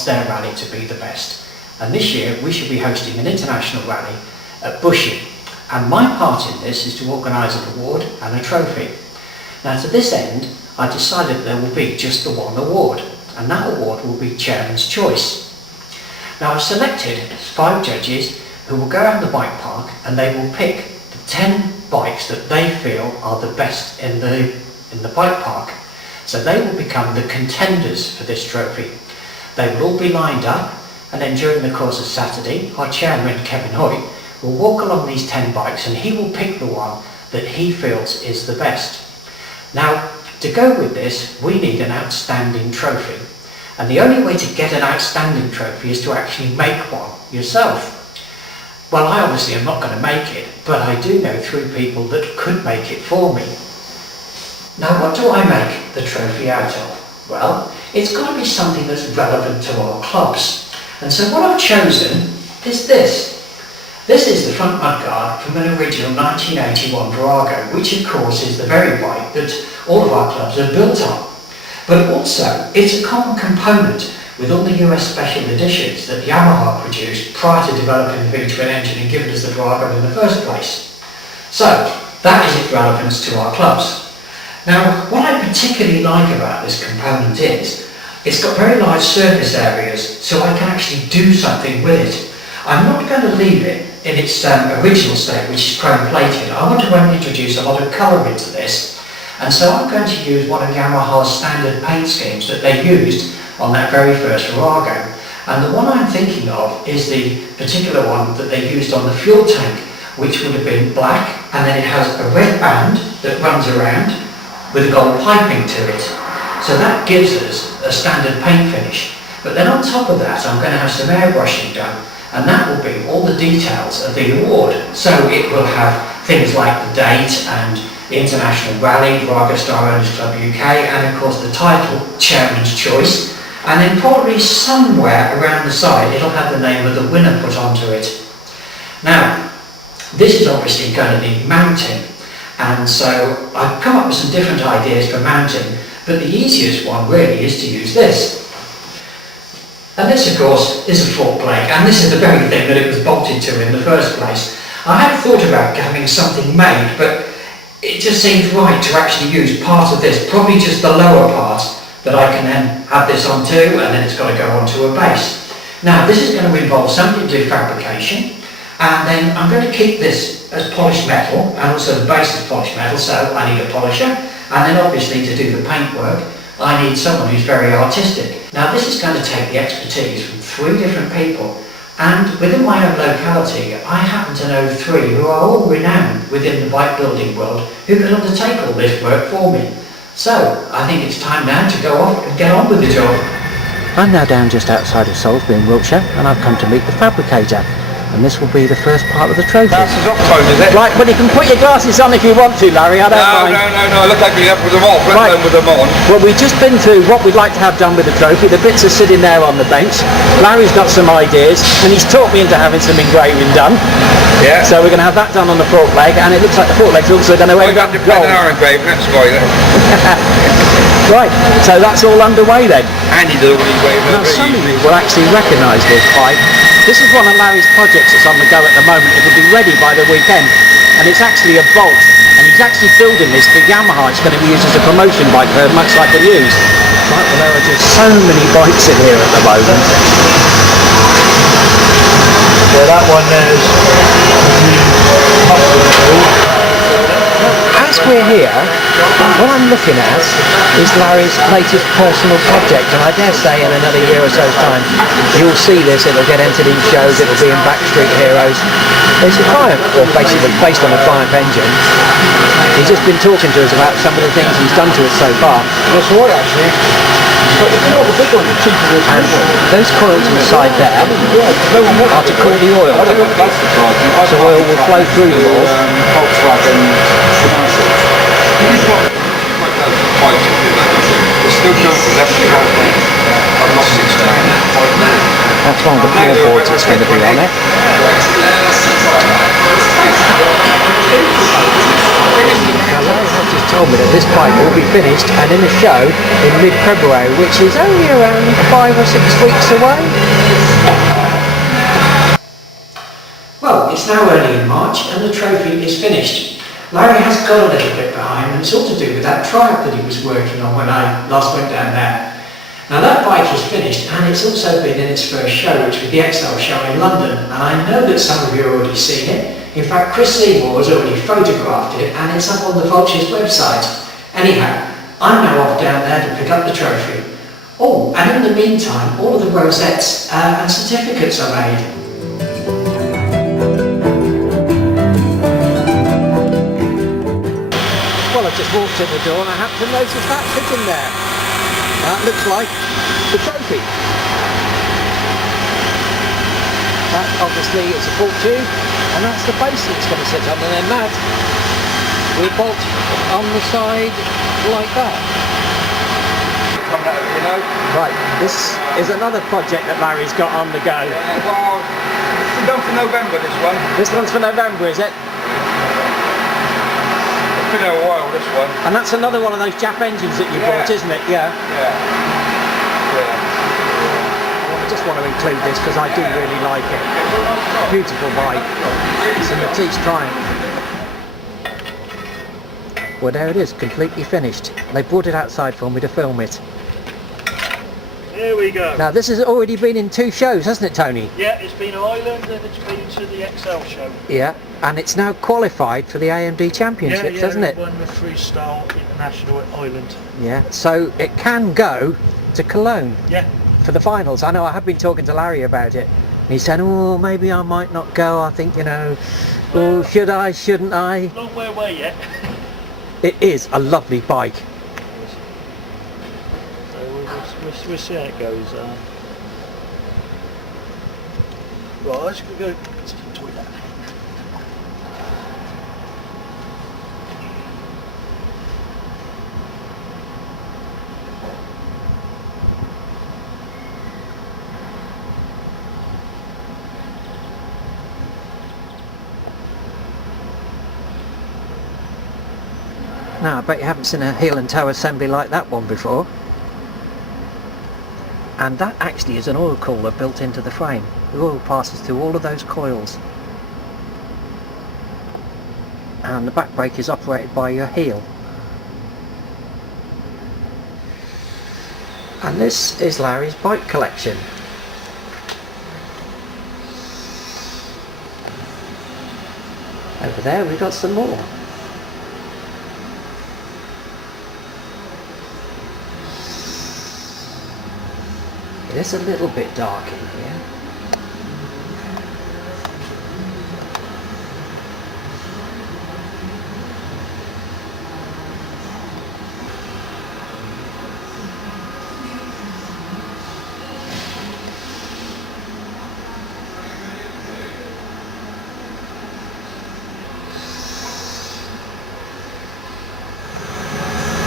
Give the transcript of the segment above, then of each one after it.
wants their rally to be the best. And this year we should be hosting an international rally at Bushey. And my part in this is to organise an award and a trophy. Now to this end, I decided that there will be just the one award, and that award will be Chairman's Choice. Now I've selected 5 judges who will go around the bike park and they will pick the 10 bikes that they feel are the best in the bike park. So they will become the contenders for this trophy. They will all be lined up, and then during the course of Saturday, our chairman Kevin Hoyt will walk along these 10 bikes and he will pick the one that he feels is the best. Now, to go with this, we need an outstanding trophy. And the only way to get an outstanding trophy is to actually make one yourself. Well, I obviously am not going to make it, but I do know 3 people that could make it for me. Now, what do I make the trophy out of? Well, it's got to be something that's relevant to our clubs. And so what I've chosen is this. This is the front mudguard from an original 1981 Virago, which of course is the very bike that all of our clubs are built on. But also, it's a common component with all the US special editions that Yamaha produced prior to developing the V-twin engine and giving us the Virago in the first place. So, that is its relevance to our clubs. Now, what I particularly like about this component is, it's got very large surface areas, so I can actually do something with it. I'm not going to leave it in its original state, which is chrome plated. I want to introduce a lot of colour into this. And so I'm going to use one of Yamaha's standard paint schemes that they used on that very first Virago. And the one I'm thinking of is the particular one that they used on the fuel tank, which would have been black, and then it has a red band that runs around with a gold piping to it. So that gives us a standard paint finish. But then on top of that, I'm going to have some airbrushing done, and that will be all the details of the award. So it will have things like the date and the International Rally, Virago Star Owners Club UK, and of course the title, Chairman's Choice. And then probably somewhere around the side it'll have the name of the winner put onto it. Now, this is obviously going to need mounting, and so I've come up with some different ideas for mounting, but the easiest one really is to use this. And this of course is a fork leg, and this is the very thing that it was bolted to in the first place. I had thought about having something made, but it just seemed right to actually use part of this, probably just the lower part, that I can then have this onto, and then it's got to go onto a base. Now this is going to involve something to do fabrication, and then I'm going to keep this as polished metal, and also the base is polished metal, so I need a polisher, and then obviously to do the paintwork I need someone who's very artistic. Now this is going to take the expertise from 3 different people, and within my own locality I happen to know 3 who are all renowned within the bike building world who can undertake all this work for me. So I think it's time now to go off and get on with the job. I'm now down just outside of Salisbury in Wiltshire, and I've come to meet the fabricator. And this will be the first part of the trophy. That's the drop tone, is it? Right, but you can put your glasses on if you want to, Larry, I don't mind. No, I look like you have with them off, let alone with them on. Well, we've just been through what we'd like to have done with the trophy. The bits are sitting there on the bench. Larry's got some ideas, and he's talked me into having some engraving done. Yeah. So we're going to have that done on the fork leg, and it looks like the fork leg's also going to end up gold. Engraving, that's why then. Right, so that's all underway then. And he did all the engraving. Now some of you will actually recognise this bike. This is one of Larry's projects that's on the go at the moment. It'll be ready by the weekend, and it's actually a Bolt, and he's actually building this for Yamaha. It's going to be used as a promotion bike for motorcycle use. Right, well, there are just so many bikes in here at the moment. So that one is As we're here, what I'm looking at is Larry's latest personal project, and I dare say in another year or so's time you'll see this, it'll get entered in shows, it'll be in Backstreet Heroes. It's a Triumph, or basically based on a Triumph engine. He's just been talking to us about some of the things he's done to it so far. that's right actually. But you know the big one, the cheaper than And those coils on the side there are to cool the oil. So oil will flow through the oil. That's one of the floorboards that's going to be on it. Now Larry has just told filming it, this bike will be finished and in a show in mid-February, which is only around 5 or 6 weeks away. Well, it's now early in March and the trophy is finished. Larry has got a little bit behind, and it's all to do with that triumph that he was working on when I last went down there. Now that bike is finished, and it's also been in its first show, which was the XL show in London, and I know that some of you have already seen it. In fact, Chris Seymour has already photographed it, and it's up on the Vulture's website. Anyhow, I'm now off down there to pick up the trophy. Oh, and in the meantime, all of the rosettes and certificates are made. Well, I just walked in the door and I happened to notice that sitting there. That looks like the trophy. That obviously is a bolt tube, and that's the base it's going to sit on, and then that will bolt on the side like that. Come out, you know. Right, this is another project that Larry's got on the go. Well, it's done for November, this one. This one's for November, is it? It's been a while, this one. And that's another one of those Jap engines that you bought, isn't it? Yeah. Yeah. I just want to include this because I do really like it. Beautiful bike. It's a Matisse Triumph. Well, there it is, completely finished. They brought it outside for me to film it. Here we go. Now, this has already been in 2 shows, hasn't it, Tony? Yeah, it's been Ireland and it's been to the XL show. Yeah, and it's now qualified for the AMD Championships, hasn't it? Won the freestyle international at Ireland. Yeah, so it can go to Cologne. Yeah. For the finals. I know I have been talking to Larry about it. He said, oh, maybe I might not go. I think, you know, oh, should I, shouldn't I? Long way away yet. It is a lovely bike. So we'll see how it goes. Right, let's go to the toilet. Now, I bet you haven't seen a heel and toe assembly like that one before. And that actually is an oil cooler built into the frame. The oil passes through all of those coils. And the back brake is operated by your heel. And this is Larry's bike collection. Over there we've got some more. It is a little bit dark in here.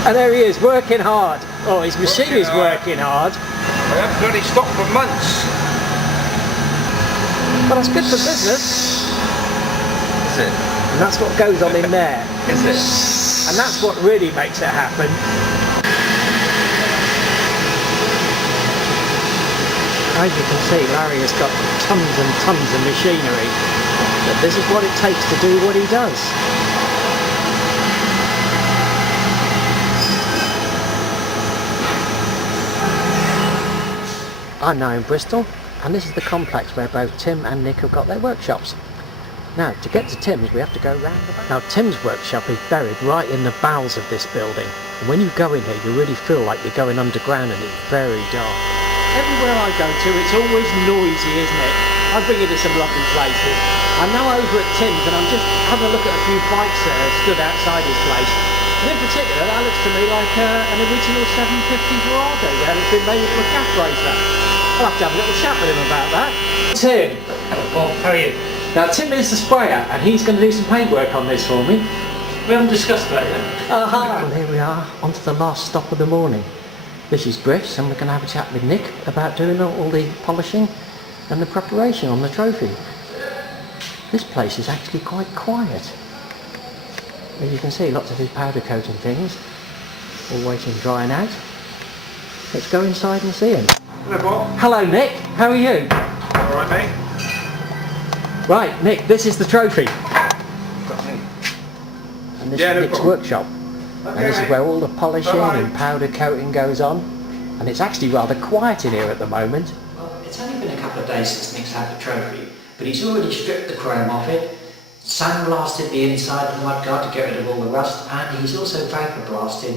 And there he is, working hard. Oh, his machine is working hard. I haven't bloody stopped for months. But that's good for business. Is it? And that's what goes on in there. Is it? And that's what really makes it happen. As you can see, Larry has got tons and tons of machinery. But this is what it takes to do what he does. I'm now in Bristol, and this is the complex where both Tim and Nick have got their workshops. Now, to get to Tim's, we have to go round the back. Now, Tim's workshop is buried right in the bowels of this building, and when you go in here, you really feel like you're going underground, and it's very dark. Everywhere I go to, it's always noisy, isn't it? I bring you to some lovely places. I'm now over at Tim's, and I'm just having a look at a few bikes that are stood outside his place. And in particular, that looks to me like an original 750 Virago that has been made into a calf racer. I'll have to have a little chat with him about that. Tim. Hello Bob, how are you? Now Tim is the sprayer and he's going to do some paintwork on this for me. We haven't discussed that yet. Well, here we are, on to the last stop of the morning. This is Briss, and we're going to have a chat with Nick about doing all the polishing and the preparation on the trophy. This place is actually quite quiet. As you can see, lots of his powder coating things, all waiting drying out. Let's go inside and see him. Hello, Bob. Hello Nick, how are you? Alright, mate. Right, Nick, this is the trophy. And this Yeah, is no Nick's problem. workshop. And Okay, this is mate. where all the polishing Bye-bye. and powder coating goes on. And it's actually rather quiet in here at the moment. Well, it's only been a couple of days since Nick's had the trophy, but he's already stripped the chrome off it, sandblasted the inside of the mudguard to get rid of all the rust, and he's also vapor blasted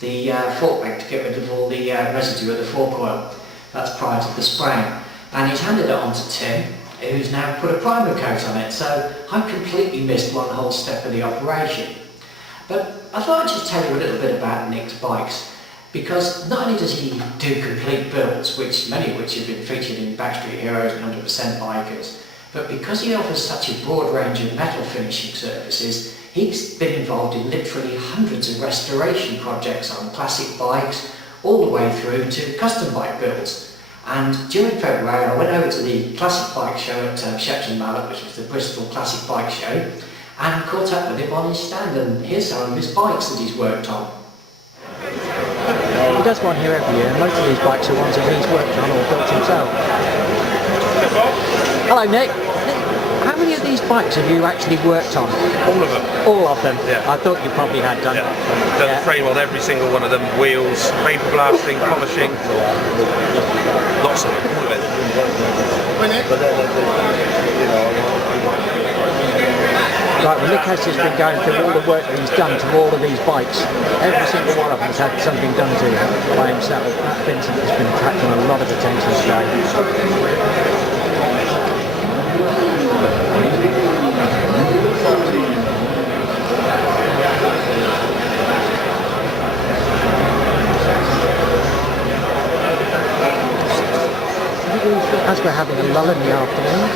the fork leg to get rid of all the residue of the fork oil. That's prior to the spraying. And he's handed it on to Tim, who's now put a primer coat on it, so I've completely missed one whole step of the operation. But I thought I'd just tell you a little bit about Nick's bikes, because not only does he do complete builds, many of which have been featured in Backstreet Heroes and 100% Bikers, but because he offers such a broad range of metal finishing services, he's been involved in literally hundreds of restoration projects on classic bikes, all the way through to custom bike builds. And during February I went over to the classic bike show at Shepton Mallet, which was the Bristol Classic Bike Show, and caught up with him on his stand, and here's some of his bikes that he's worked on. He does one here every year, and most of these bikes are ones that he's worked on or built himself. Hello Nick. How many of these bikes have you actually worked on? All of them. All of them? Yeah. I thought you probably had done. Yeah. Done Yeah. frame on every single one of them. Wheels, vapor blasting, polishing. Lots of them. All of it. Right, well Nick has just been going through all the work that he's done to all of these bikes. Every single one of them has had something done to him by himself. That Vincent has been attracting a lot of attention today. As we're having a lull in the afternoon,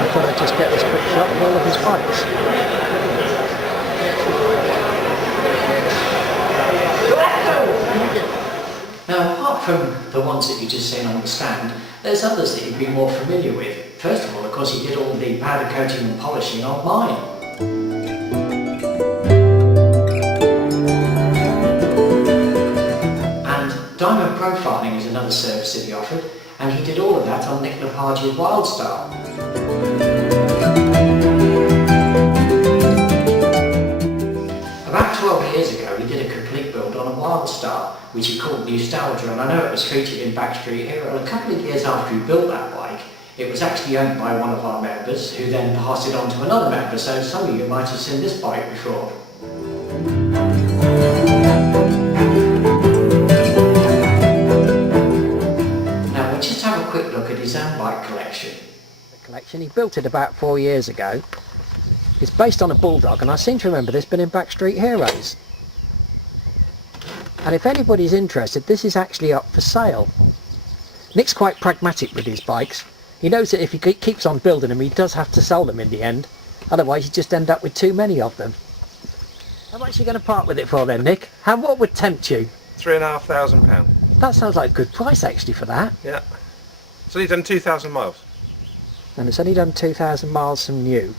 I thought I'd just get this quick shot of all of his bikes. Now, apart from the ones that you've just seen on the stand, there's others that you'd be more familiar with. First of all, of course, he did all the powder coating and polishing on mine. And diamond profiling is another service that he offered, and he did all of that on Nick Lepardieu's Wild Star. About 12 years ago, he did a complete build on a Wild Star, which he called Nostalgia, and I know it was featured in Backstreet Hero. And a couple of years after he built that bike, it was actually owned by one of our members, who then passed it on to another member, so some of you might have seen this bike before. Now we'll just have a quick look at his own bike collection. He built it about 4 years ago. It's based on a Bulldog, and I seem to remember this been in Backstreet Heroes. And if anybody's interested, this is actually up for sale. Nick's quite pragmatic with his bikes. He knows that if he keeps on building them, he does have to sell them in the end. Otherwise, you just end up with too many of them. How much are you going to part with it for then, Nick? What would tempt you? £3,500. That sounds like a good price actually for that. Yeah. So he's done 2,000 miles. And it's only done 2,000 miles from new.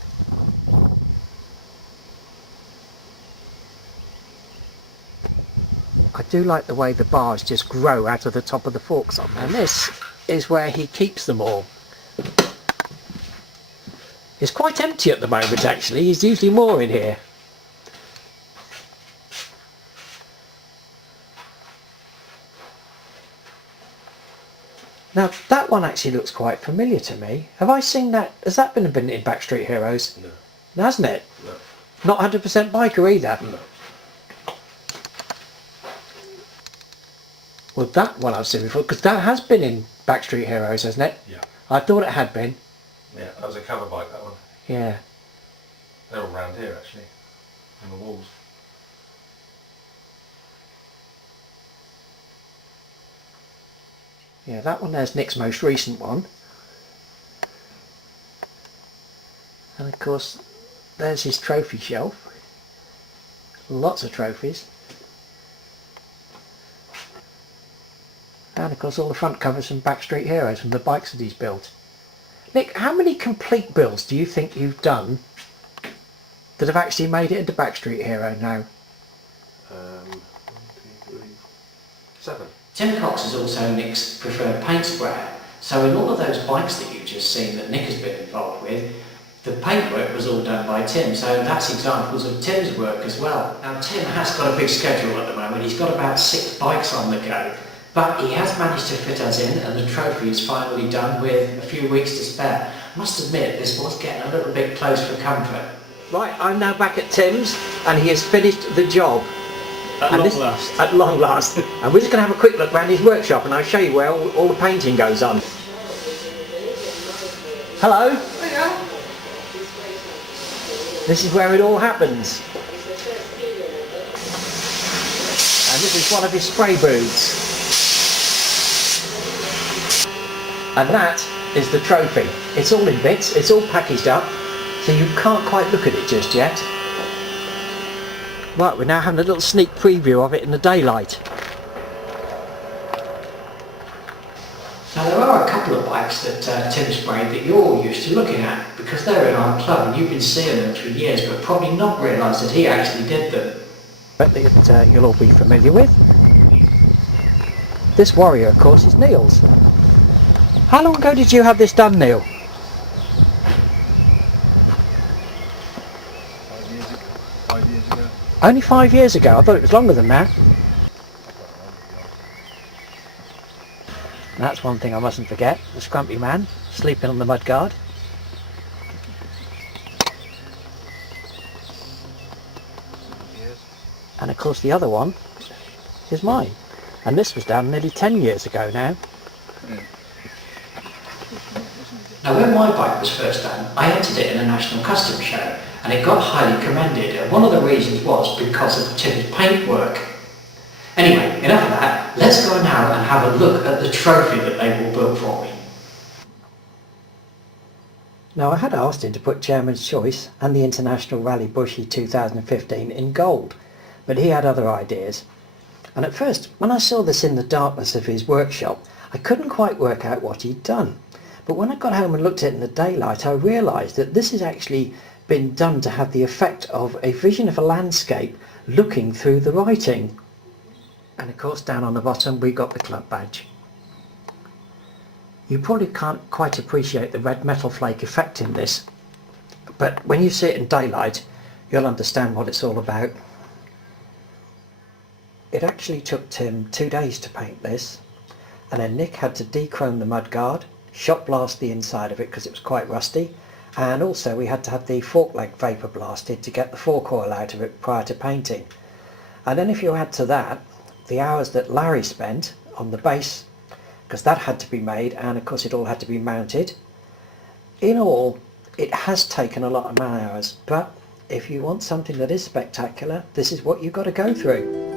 I do like the way the bars just grow out of the top of the forks on them. And this is where he keeps them all. It's quite empty at the moment actually, there's usually more in here. Now that one actually looks quite familiar to me. Have I seen that? Has that been in Backstreet Heroes? No. Hasn't it? No. Not 100% biker either? No. Well, that one I've seen before, because that has been in Backstreet Heroes, hasn't it? Yeah. I thought it had been. Yeah, that was a cover bike, that one. Yeah. They're all round here actually, on the walls. Yeah, that one there's Nick's most recent one. And of course, there's his trophy shelf. Lots of trophies. And of course all the front covers from Backstreet Heroes from the bikes that he's built. Nick, how many complete builds do you think you've done that have actually made it into Backstreet Hero now? 1, 2, 3, 7. Tim Cox is also Nick's preferred paint sprayer, so in all of those bikes that you've just seen that Nick has been involved with, the paintwork was all done by Tim, so that's examples of Tim's work as well. Now Tim has got a big schedule at the moment, he's got about 6 bikes on the go, but he has managed to fit us in and the trophy is finally done with a few weeks to spare. I must admit this was getting a little bit close for comfort. Right, I'm now back at Tim's and he has finished the job. At long last. At long last. And we're just going to have a quick look around his workshop and I'll show you where all the painting goes on. Hello. Hello. This is where it all happens. And this is one of his spray booths. And that is the trophy. It's all in bits, it's all packaged up, so you can't quite look at it just yet. Right, we're now having a little sneak preview of it in the daylight. Now there are a couple of bikes that Tim sprayed that you're all used to looking at because they're in our club and you've been seeing them for years but probably not realised that he actually did them. But that you'll all be familiar with. This warrior, of course, is Neil's. How long ago did you have this done, Neil? 5 years ago. 5 years ago. Only 5 years ago. I thought it was longer than that. That's one thing I mustn't forget, the Scrumpy Man, sleeping on the mudguard. And of course the other one is mine. And this was done nearly 10 years ago now. Now when my bike was first done, I entered it in a national custom show and it got highly commended and one of the reasons was because of Tim's paintwork. Anyway, enough of that, let's go now and have a look at the trophy that they all built for me. Now I had asked him to put Chairman's Choice and the International Rally Bushey 2015 in gold, but he had other ideas. And at first, when I saw this in the darkness of his workshop, I couldn't quite work out what he'd done. But when I got home and looked at it in the daylight, I realised that this has actually been done to have the effect of a vision of a landscape looking through the writing. And of course down on the bottom we got the club badge. You probably can't quite appreciate the red metal flake effect in this, but when you see it in daylight you'll understand what it's all about. It actually took Tim 2 days to paint this, and then Nick had to dechrome the mudguard, shot blast the inside of it because it was quite rusty, and also we had to have the fork leg vapour blasted to get the fork oil out of it prior to painting. And then if you add to that the hours that Larry spent on the base, because that had to be made and of course it all had to be mounted, in all it has taken a lot of man hours, but if you want something that is spectacular, this is what you've got to go through.